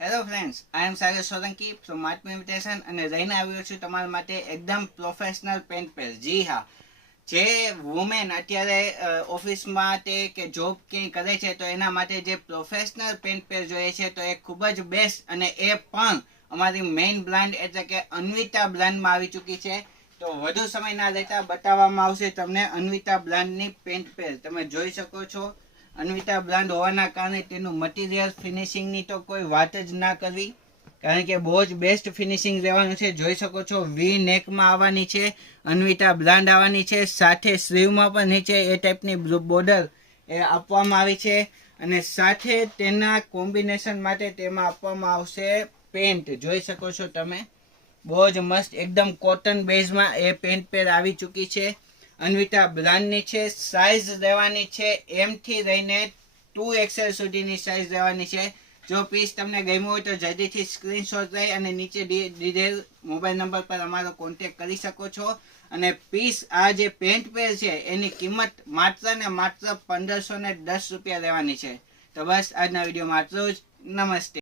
Hello friends, I am Sagar Solanki from mart invitation અને લઈને આવ્યો છું તમારા માટે એકદમ પ્રોફેશનલ પેન્ટ પેર. જી હા, જે વુમેન અત્યારે ઓફિસ માટે કે જોબ ક્યાંય કરે છે તો એના માટે જે પ્રોફેશનલ પેન્ટ પેર જોઈએ છે તો એ ખૂબ જ બેસ્ટ, અને એ પણ અમારી મેઇન બ્રાન્ડ એટલે કે અન્વિતા બ્રાન્ડમાં આવી ચૂકી છે. તો વધુ સમય ના લેતા બતાવવામાં આવશે તમને અન્વિતા બ્રાન્ડની પેન્ટ પેર. તમે જોઈ શકો છો, અન્વિતા બ્રાન્ડ હોવાના કારણે તેનું મટીરિયલ ફિનિશિંગની તો કોઈ વાત જ ના કરવી, કારણ કે બહુ જ બેસ્ટ ફિનિશિંગ રહેવાનું છે. જોઈ શકો છો, વી નેકમાં આવવાની છે, અન્વિતા બ્રાન્ડ આવવાની છે, સાથે સ્લીવમાં પણ નીચે એ ટાઈપની બોર્ડર એ આપવામાં આવી છે, અને સાથે તેના કોમ્બિનેશન માટે તેમાં આપવામાં આવશે પેન્ટ. જોઈ શકો છો તમે, બહુ જ મસ્ત એકદમ કોટન બેઝમાં એ પેન્ટ પેર આવી ચૂકી છે. અન્વિતા બ્રાન્ડની છે. સાઇઝ રહેવાની છે એમ થી લઈને 2XL સુધીની સાઇઝ રહેવાની છે. જો પીસ તમને ગમ્યું હોય તો જલ્દીથી સ્ક્રીનશોટ લઈ અને નીચે ડિટેલ મોબાઈલ નંબર પર અમારો કોન્ટેક્ટ કરી શકો છો. અને પીસ આ જે પેન્ટ પેર છે એની કિંમત માત્ર ને માત્ર 1510 રૂપિયા રહેવાની છે. તો બસ આજના વિડીયોમાં આટલું જ. નમસ્તે.